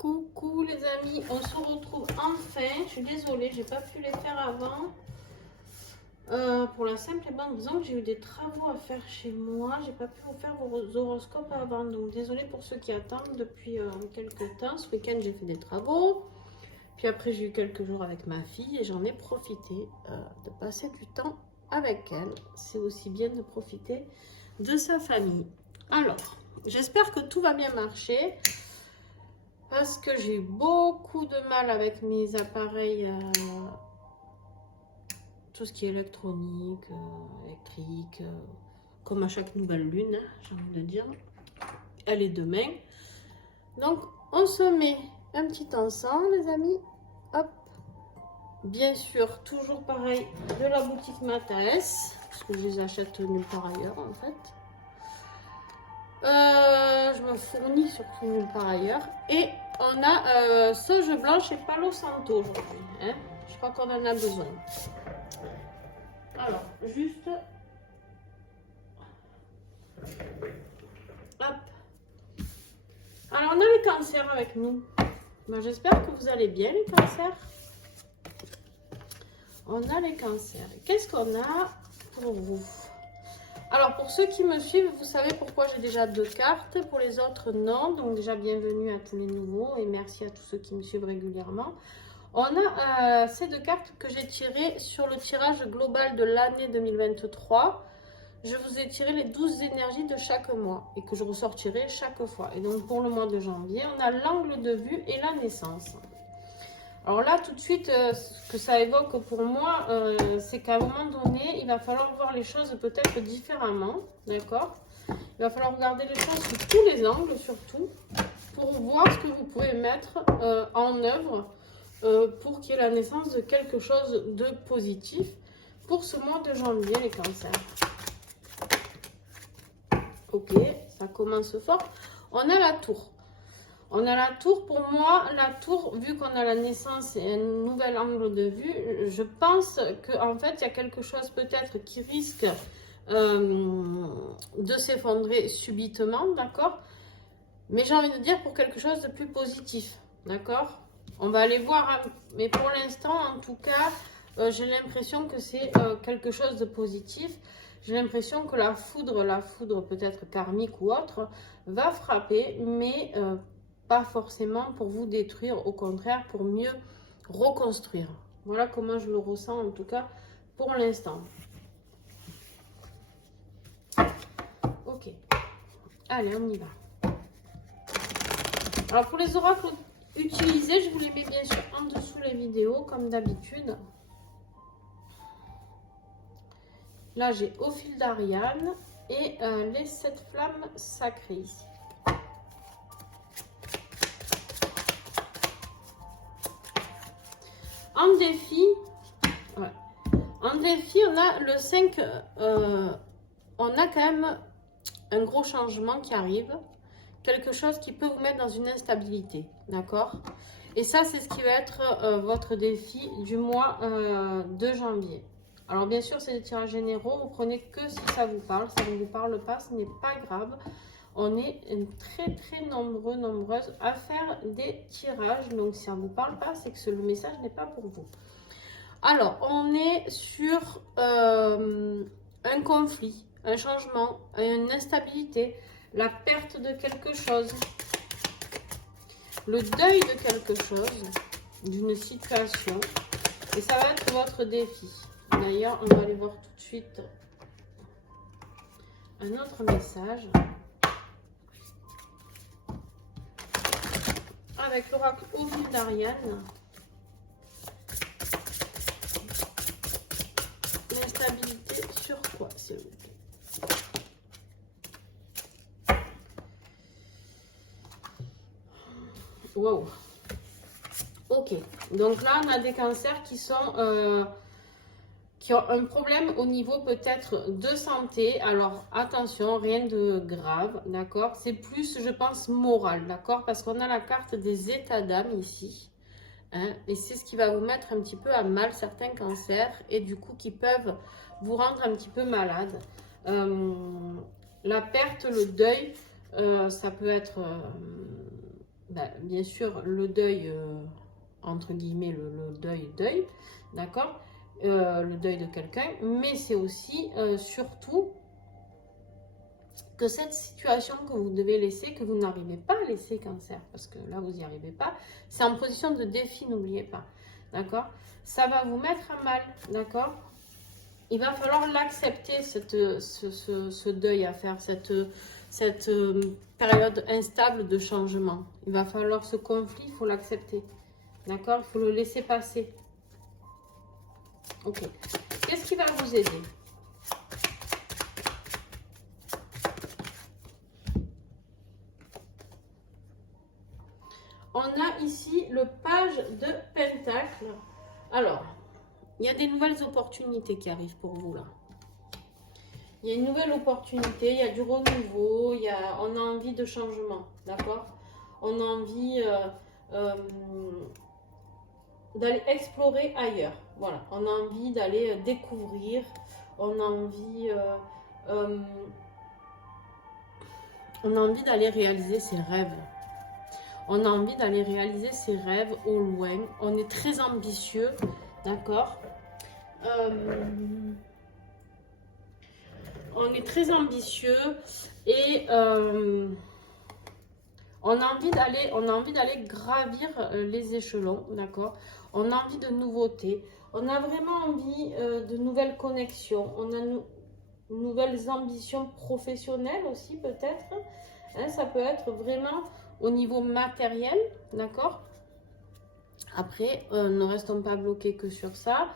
Coucou les amis, on se retrouve enfin. Je suis désolée, j'ai pas pu les faire avant. Pour la simple et bonne raison que j'ai eu des travaux à faire chez moi. J'ai pas pu vous faire vos horoscopes avant. Donc désolée pour ceux qui attendent depuis quelques temps. Ce week-end j'ai fait des travaux. Puis après j'ai eu quelques jours avec ma fille et j'en ai profité de passer du temps avec elle. C'est aussi bien de profiter de sa famille. Alors, j'espère que tout va bien marcher. Parce que j'ai eu beaucoup de mal avec mes appareils, tout ce qui est électronique, électrique, comme à chaque nouvelle lune, j'ai envie de dire. Elle est demain. Donc, on se met un petit ensemble, les amis. Hop. Bien sûr, toujours pareil, de la boutique Matas, parce que je les achète nulle part ailleurs, en fait. Je me fournis surtout nulle part ailleurs. Et on a sauge blanche et palo santo aujourd'hui. Hein, je crois qu'on en a besoin. Alors, juste... Hop. Alors, on a les cancers avec nous. Ben, j'espère que vous allez bien, les cancers. On a les cancers. Qu'est-ce qu'on a pour vous? Alors, pour ceux qui me suivent, vous savez pourquoi j'ai déjà 2 cartes. Pour les autres, non. Donc, déjà, bienvenue à tous les nouveaux et merci à tous ceux qui me suivent régulièrement. On a ces 2 cartes que j'ai tirées sur le tirage global de l'année 2023. Je vous ai tiré les 12 énergies de chaque mois et que je ressortirai chaque fois. Et donc, pour le mois de janvier, on a l'angle de vue et la naissance. Alors là, tout de suite, ce que ça évoque pour moi, c'est qu'à un moment donné, il va falloir voir les choses peut-être différemment, d'accord? Il va falloir regarder les choses sous tous les angles, surtout, pour voir ce que vous pouvez mettre en œuvre pour qu'il y ait la naissance de quelque chose de positif pour ce mois de janvier, les cancers. Ok, ça commence fort. On a la tour. On a la tour, pour moi, la tour, vu qu'on a la naissance et un nouvel angle de vue, je pense qu'en fait, il y a quelque chose peut-être qui risque de s'effondrer subitement, d'accord? Mais j'ai envie de dire pour quelque chose de plus positif, d'accord? On va aller voir, hein, mais pour l'instant, en tout cas, j'ai l'impression que c'est quelque chose de positif. J'ai l'impression que la foudre peut-être karmique ou autre, va frapper, mais... pas forcément pour vous détruire, au contraire pour mieux reconstruire. Voilà comment je le ressens en tout cas pour l'instant. Ok, allez on y va. Alors pour les oracles utilisés, je vous les mets bien sûr en dessous les vidéos comme d'habitude. Là j'ai Au fil d'Ariane et les 7 flammes sacrées ici. En défi, ouais. En défi, on a le 5, on a quand même un gros changement qui arrive, quelque chose qui peut vous mettre dans une instabilité, d'accord? Et ça, c'est ce qui va être votre défi du mois de janvier. Alors bien sûr, c'est des tirages généraux, vous prenez que si ça vous parle, ça ne vous parle pas, ce n'est pas grave. On est très nombreuses à faire des tirages. Donc, si ça ne vous parle pas, c'est que le message n'est pas pour vous. Alors, on est sur un conflit, un changement, une instabilité, la perte de quelque chose, le deuil de quelque chose, d'une situation. Et ça va être votre défi. D'ailleurs, on va aller voir tout de suite un autre message. Avec l'oracle Au fil d'Ariane. L'instabilité sur quoi, s'il vous plaît? Wow. Ok. Donc là, on a des cancers qui sont... qui ont un problème au niveau peut-être de santé. Alors attention, rien de grave, d'accord? C'est plus, je pense, moral, d'accord? Parce qu'on a la carte des états d'âme ici. Hein, et c'est ce qui va vous mettre un petit peu à mal certains cancers et du coup qui peuvent vous rendre un petit peu malade. La perte, le deuil, ça peut être ben, bien sûr, le deuil, entre guillemets, le deuil, d'accord, le deuil de quelqu'un, mais c'est aussi, surtout, que cette situation que vous devez laisser, que vous n'arrivez pas à laisser Cancer, parce que là, vous n'y arrivez pas, c'est en position de défi, n'oubliez pas, d'accord? Ça va vous mettre à mal, d'accord? Il va falloir l'accepter, ce deuil à faire, cette période instable de changement. Il va falloir ce conflit, il faut l'accepter, d'accord? Il faut le laisser passer. Ok. Qu'est-ce qui va vous aider? On a ici le page de Pentacle. Alors, il y a des nouvelles opportunités qui arrivent pour vous là. Il y a une nouvelle opportunité, il y a du renouveau, on a envie de changement, d'accord? On a envie d'aller explorer ailleurs. Voilà, on a envie d'aller découvrir, on a envie d'aller réaliser ses rêves. On a envie d'aller réaliser ses rêves au loin. On est très ambitieux, d'accord? On est très ambitieux et on a envie d'aller gravir les échelons, d'accord? On a envie de nouveautés. On a vraiment envie de nouvelles connexions. On a nouvelles ambitions professionnelles aussi peut-être. Hein, ça peut être vraiment au niveau matériel, d'accord? Après, ne restons pas bloqués que sur ça.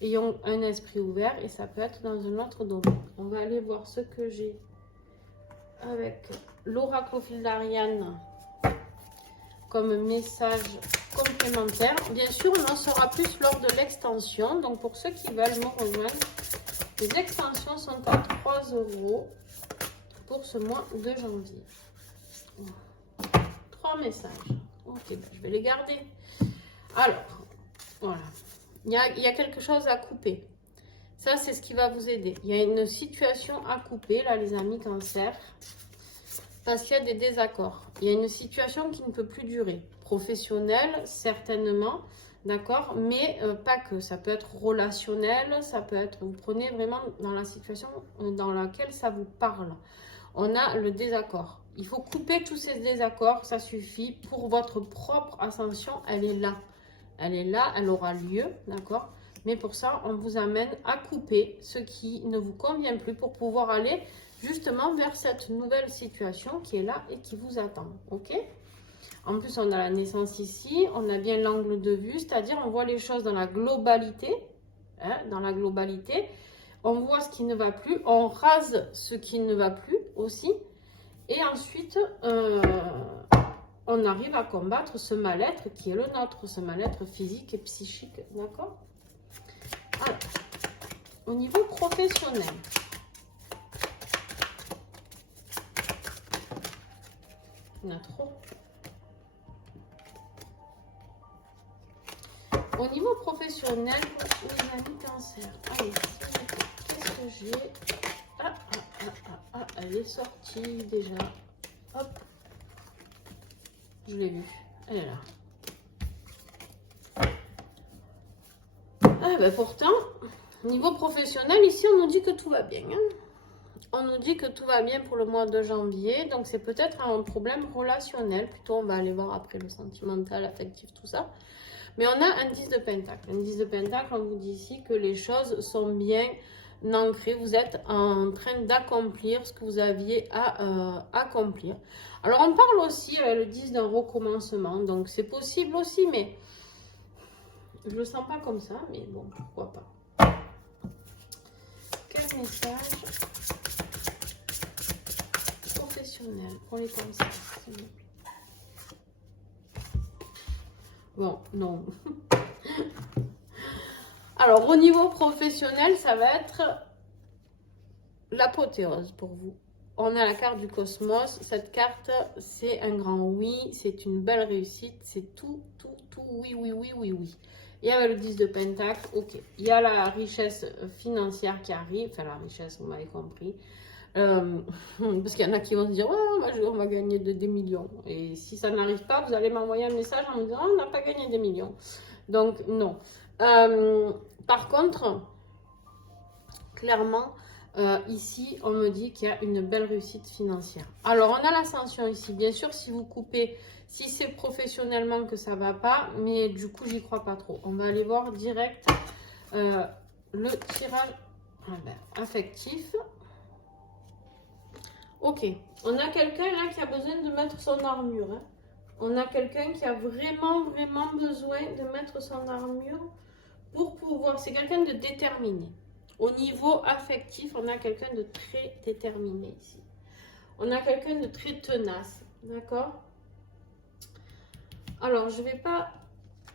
Ayons un esprit ouvert et ça peut être dans un autre domaine. On va aller voir ce que j'ai avec l'oracle au fil d'Ariane comme message complémentaire. Bien sûr, on en saura plus lors de l'extension. Donc, pour ceux qui veulent me rejoindre, les extensions sont à 3 € pour ce mois de janvier. 3 messages. Ok, ben, je vais les garder. Alors, voilà. Il y a quelque chose à couper. Ça, c'est ce qui va vous aider. Il y a une situation à couper, là, les amis Cancer. Parce qu'il y a des désaccords. Il y a une situation qui ne peut plus durer. Professionnelle, certainement, d'accord? Mais pas que. Ça peut être relationnel, ça peut être... Vous prenez vraiment dans la situation dans laquelle ça vous parle. On a le désaccord. Il faut couper tous ces désaccords, ça suffit. Pour votre propre ascension, elle est là. Elle est là, elle aura lieu, d'accord? Mais pour ça, on vous amène à couper ce qui ne vous convient plus pour pouvoir aller justement vers cette nouvelle situation qui est là et qui vous attend, ok? En plus, on a la naissance ici, on a bien l'angle de vue, c'est-à-dire on voit les choses dans la globalité, hein, dans la globalité. On voit ce qui ne va plus, on rase ce qui ne va plus aussi. Et ensuite, on arrive à combattre ce mal-être qui est le nôtre, ce mal-être physique et psychique, d'accord? Alors, au niveau professionnel, on a trop. Au niveau professionnel, les amis Cancer, allez, qu'est-ce que j'ai? Elle est sortie déjà. Hop, je l'ai vue, elle est là. Ah ben pourtant, niveau professionnel, ici on nous dit que tout va bien. Hein. On nous dit que tout va bien pour le mois de janvier, donc c'est peut-être un problème relationnel. Plutôt, on va aller voir après le sentimental, affectif, tout ça. Mais on a un 10 de pentacle. Un 10 de pentacle, on vous dit ici que les choses sont bien ancrées. Vous êtes en train d'accomplir ce que vous aviez à accomplir. Alors, on parle aussi, le 10 d'un recommencement. Donc, c'est possible aussi, mais je ne le sens pas comme ça. Mais bon, pourquoi pas. Quel message professionnel pour les cancers, s'il vous plaît. Bon, non. Alors, au niveau professionnel, ça va être l'apothéose pour vous. On a la carte du cosmos. Cette carte, c'est un grand oui. C'est une belle réussite. C'est tout, oui, oui, oui, oui, oui. Il y a le 10 de pentacle. Ok. Il y a la richesse financière qui arrive. Enfin, la richesse, vous m'avez compris. Parce qu'il y en a qui vont se dire, ouais, on va gagner des millions. Et si ça n'arrive pas, vous allez m'envoyer un message en me disant, on n'a pas gagné des millions. Donc, non. Par contre, clairement, ici, on me dit qu'il y a une belle réussite financière. Alors, on a l'ascension ici. Bien sûr, si vous coupez, si c'est professionnellement que ça ne va pas, mais du coup, j'y crois pas trop. On va aller voir direct le tirage affectif. Ok, on a quelqu'un là qui a besoin de mettre son armure. Hein. On a quelqu'un qui a vraiment besoin de mettre son armure pour pouvoir... C'est quelqu'un de déterminé. Au niveau affectif, on a quelqu'un de très déterminé ici. On a quelqu'un de très tenace. D'accord? Alors, je ne vais pas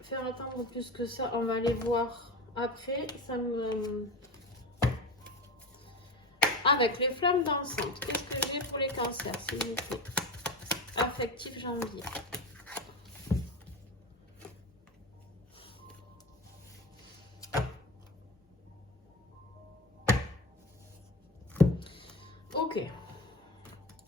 faire attendre plus que ça. On va aller voir après. Ça me... Avec les flammes dansantes, qu'est-ce que j'ai pour les cancers, s'il vous plaît? Affectif janvier. Ok.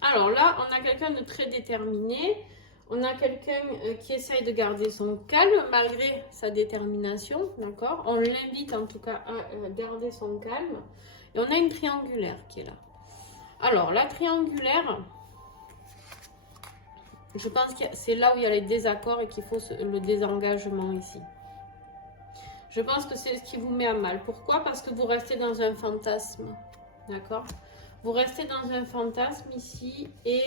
Alors là, on a quelqu'un de très déterminé. On a quelqu'un qui essaye de garder son calme malgré sa détermination. D'accord? On l'invite en tout cas à garder son calme. Et on a une triangulaire qui est là. Alors, la triangulaire, je pense que c'est là où il y a les désaccords et qu'il faut le désengagement ici. Je pense que c'est ce qui vous met à mal. Pourquoi? Parce que vous restez dans un fantasme. D'accord? Vous restez dans un fantasme ici et...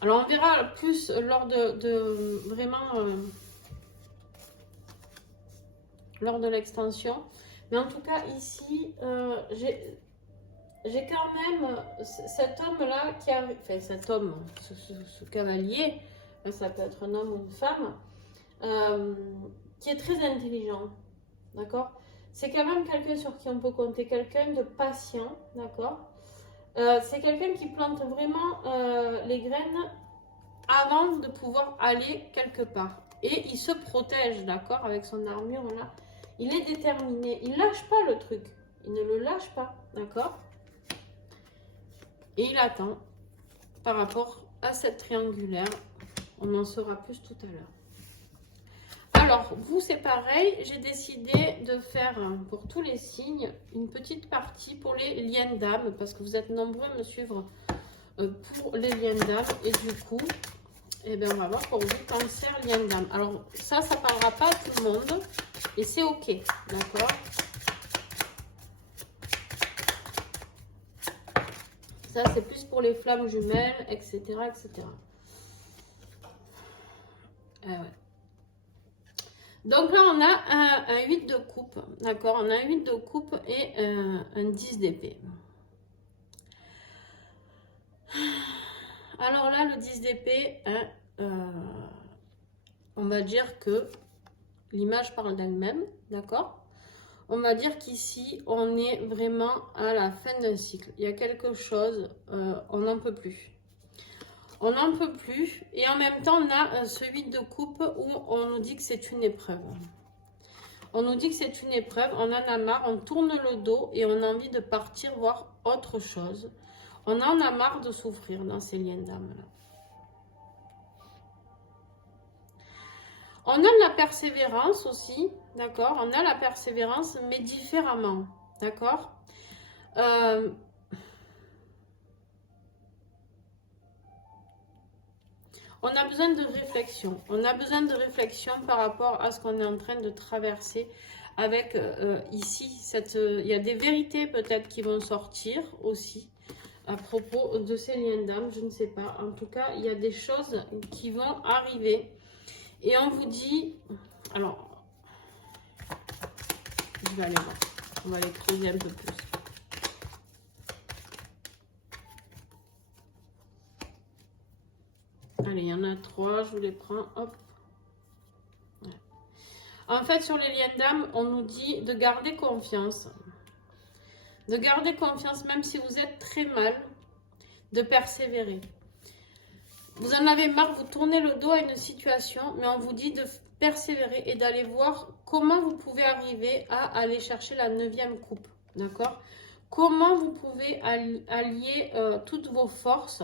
alors, on verra plus lors de vraiment... lors de l'extension. Mais en tout cas, ici, j'ai quand même cet homme-là qui a... Enfin, cet homme, ce cavalier, ça peut être un homme ou une femme, qui est très intelligent, d'accord? C'est quand même quelqu'un sur qui on peut compter, quelqu'un de patient, d'accord? C'est quelqu'un qui plante vraiment les graines avant de pouvoir aller quelque part. Et il se protège, d'accord, avec son armure là. Il est déterminé, il lâche pas le truc, il ne le lâche pas, d'accord? Et il attend par rapport à cette triangulaire. On en saura plus tout à l'heure. Alors, vous, c'est pareil. J'ai décidé de faire, pour tous les signes, une petite partie pour les liens d'âme, parce que vous êtes nombreux à me suivre pour les liens d'âme. Et du coup, eh bien, on va voir pour vous, cancer, lien d'âme. Alors, ça parlera pas à tout le monde. Et c'est OK, d'accord? Ça, c'est plus pour les flammes jumelles, etc., etc. Ouais. Donc là, on a un 8 de coupe, d'accord? On a un 8 de coupe et un 10 d'épée. Alors là, le 10 d'épée, hein, on va dire que l'image parle d'elle-même, d'accord? On va dire qu'ici, on est vraiment à la fin d'un cycle. Il y a quelque chose, on n'en peut plus. On n'en peut plus. Et en même temps, on a ce 8 de coupe où on nous dit que c'est une épreuve. On nous dit que c'est une épreuve, on en a marre, on tourne le dos et on a envie de partir voir autre chose. On en a marre de souffrir dans ces liens d'âme-là. On a de la persévérance aussi, d'accord? On a la persévérance, mais différemment, d'accord? On a besoin de réflexion. On a besoin de réflexion par rapport à ce qu'on est en train de traverser avec ici. Il y a des vérités peut-être qui vont sortir aussi à propos de ces liens d'âme. Je ne sais pas. En tout cas, il y a des choses qui vont arriver. Et on vous dit... Alors, je vais aller voir. On va aller creuser un peu plus. Allez, il y en a 3, je vous les prends, hop. Ouais. En fait, sur les liens d'âme, on nous dit de garder confiance. De garder confiance, même si vous êtes très mal, de persévérer. Vous en avez marre, vous tournez le dos à une situation, mais on vous dit de persévérer et d'aller voir comment vous pouvez arriver à aller chercher la 9e coupe. D'accord? comment vous pouvez allier toutes vos forces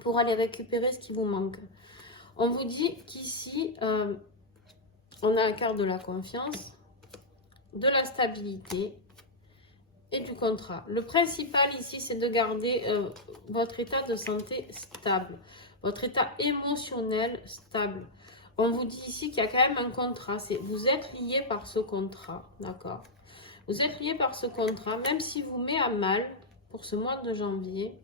pour aller récupérer ce qui vous manque. On vous dit qu'ici, on a la carte de la confiance, de la stabilité et du contrat. Le principal ici, c'est de garder votre état de santé stable, votre état émotionnel stable. On vous dit ici qu'il y a quand même un contrat. Vous êtes lié par ce contrat, d'accord? Vous êtes lié par ce contrat, même s'il vous met à mal pour ce mois de janvier.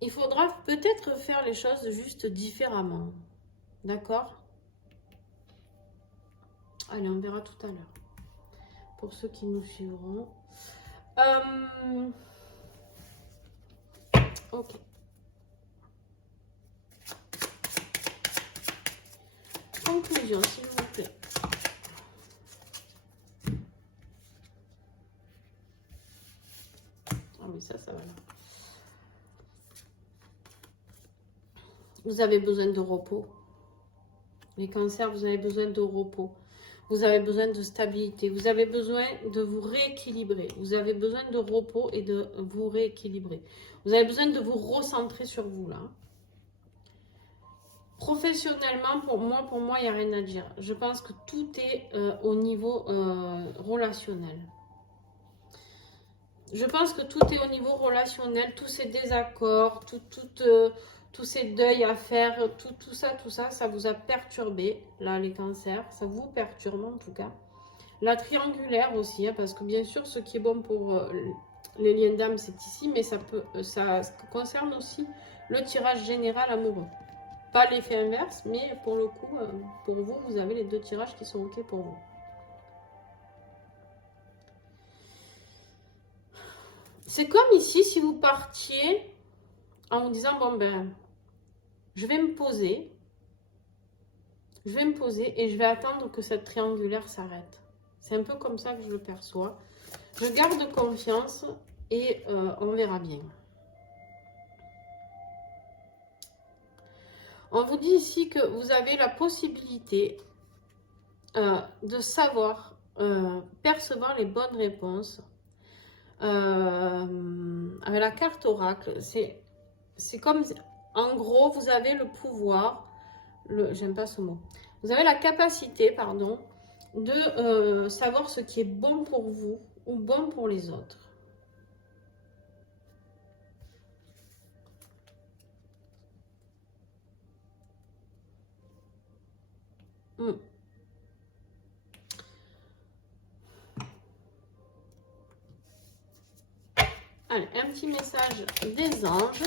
Il faudra peut-être faire les choses juste différemment, d'accord? Allez, on verra tout à l'heure. Pour ceux qui nous suivront. Ok. Conclusion, s'il vous plaît. Ah oui, ça va là. Vous avez besoin de repos. Les cancers, vous avez besoin de repos. Vous avez besoin de stabilité. Vous avez besoin de vous rééquilibrer. Vous avez besoin de repos et de vous rééquilibrer. Vous avez besoin de vous recentrer sur vous, là. Professionnellement, pour moi, il n'y a rien à dire. Je pense que tout est au niveau relationnel. Je pense que tout est au niveau relationnel. Tous ces désaccords, tous ces deuils à faire, tout ça, ça vous a perturbé, là, les cancers. Ça vous perturbe, en tout cas. La triangulaire aussi, hein, parce que bien sûr, ce qui est bon pour les liens d'âme, c'est ici, mais ça concerne aussi le tirage général amoureux. Pas l'effet inverse, mais pour le coup, pour vous, vous avez les deux tirages qui sont OK pour vous. C'est comme ici, si vous partiez en vous disant, bon ben, je vais me poser et je vais attendre que cette triangulaire s'arrête. C'est un peu comme ça que je le perçois. Je garde confiance et on verra bien. On vous dit ici que vous avez la possibilité de savoir percevoir les bonnes réponses. Avec la carte oracle, c'est comme, en gros, vous avez le pouvoir, j'aime pas ce mot, vous avez la capacité, pardon, de savoir ce qui est bon pour vous ou bon pour les autres. Allez, un petit message des anges.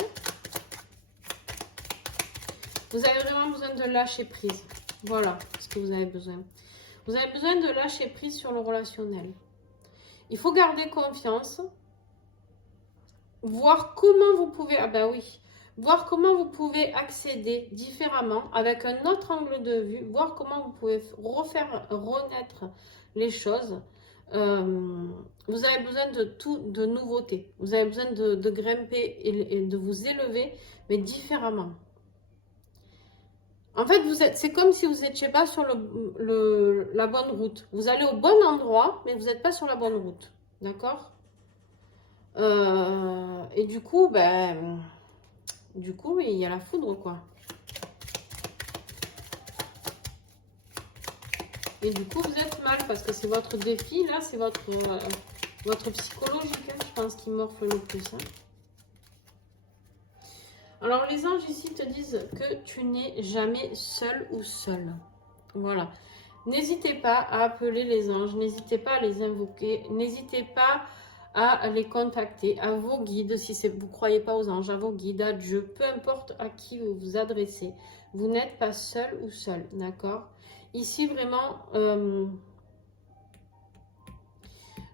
Vous avez vraiment besoin de lâcher prise. Voilà ce que vous avez besoin. Vous avez besoin de lâcher prise sur le relationnel. Il faut garder confiance. Voir comment vous pouvez... Ah ben oui. Voir comment vous pouvez accéder différemment, avec un autre angle de vue. Voir comment vous pouvez renaître les choses. Vous avez besoin de nouveautés. Vous avez besoin de grimper et de vous élever, mais différemment. En fait, c'est comme si vous n'étiez pas sur la bonne route. Vous allez au bon endroit, mais vous n'êtes pas sur la bonne route. D'accord? Et du coup, il y a la foudre, quoi. Et du coup, vous êtes mal parce que c'est votre défi, là, c'est votre psychologique, hein, je pense, qui morfle le plus. Hein. Alors, les anges ici te disent que tu n'es jamais seul ou seule. Voilà. N'hésitez pas à appeler les anges, n'hésitez pas à les invoquer, n'hésitez pas à les contacter, à vos guides, si vous ne croyez pas aux anges, à vos guides, à Dieu, peu importe à qui vous vous adressez. Vous n'êtes pas seul ou seul, d'accord? Ici, vraiment,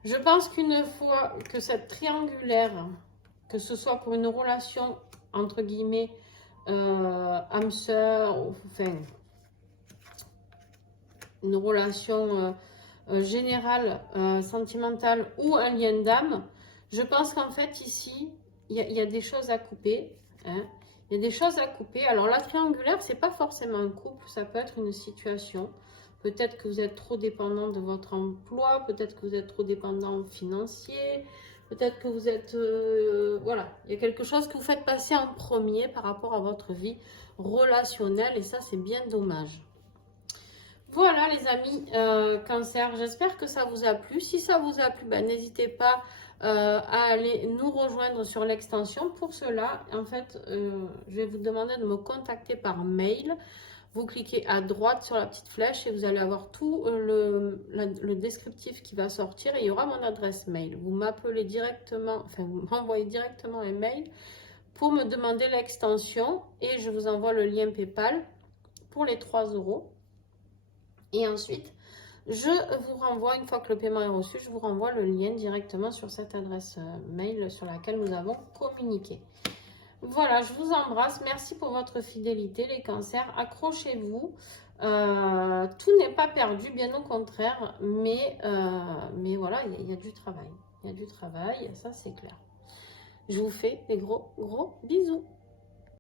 je pense qu'une fois que cette triangulaire, que ce soit pour une relation, entre guillemets, âme-sœur, enfin, une relation générale, sentimentale ou un lien d'âme, je pense qu'en fait, ici, il y a des choses à couper. Hein. Il y a des choses à couper. Alors, la triangulaire, c'est pas forcément un couple, ça peut être une situation. Peut-être que vous êtes trop dépendant de votre emploi, peut-être que vous êtes trop dépendant financier, peut-être que vous êtes... voilà, il y a quelque chose que vous faites passer en premier par rapport à votre vie relationnelle et ça, c'est bien dommage. Voilà les amis, Cancer, j'espère que ça vous a plu. Si ça vous a plu, ben, n'hésitez pas à aller nous rejoindre sur l'extension. Pour cela, en fait, je vais vous demander de me contacter par mail. Vous cliquez à droite sur la petite flèche et vous allez avoir tout le descriptif qui va sortir et il y aura mon adresse mail. Vous m'appelez directement, enfin vous m'envoyez directement un mail pour me demander l'extension et je vous envoie le lien PayPal pour les 3 €. Et ensuite, je vous renvoie, une fois que le paiement est reçu, je vous renvoie le lien directement sur cette adresse mail sur laquelle nous avons communiqué. Voilà, je vous embrasse. Merci pour votre fidélité, les cancers. Accrochez-vous. Tout n'est pas perdu, bien au contraire. Mais voilà, il y a du travail. Il y a du travail, ça c'est clair. Je vous fais des gros bisous.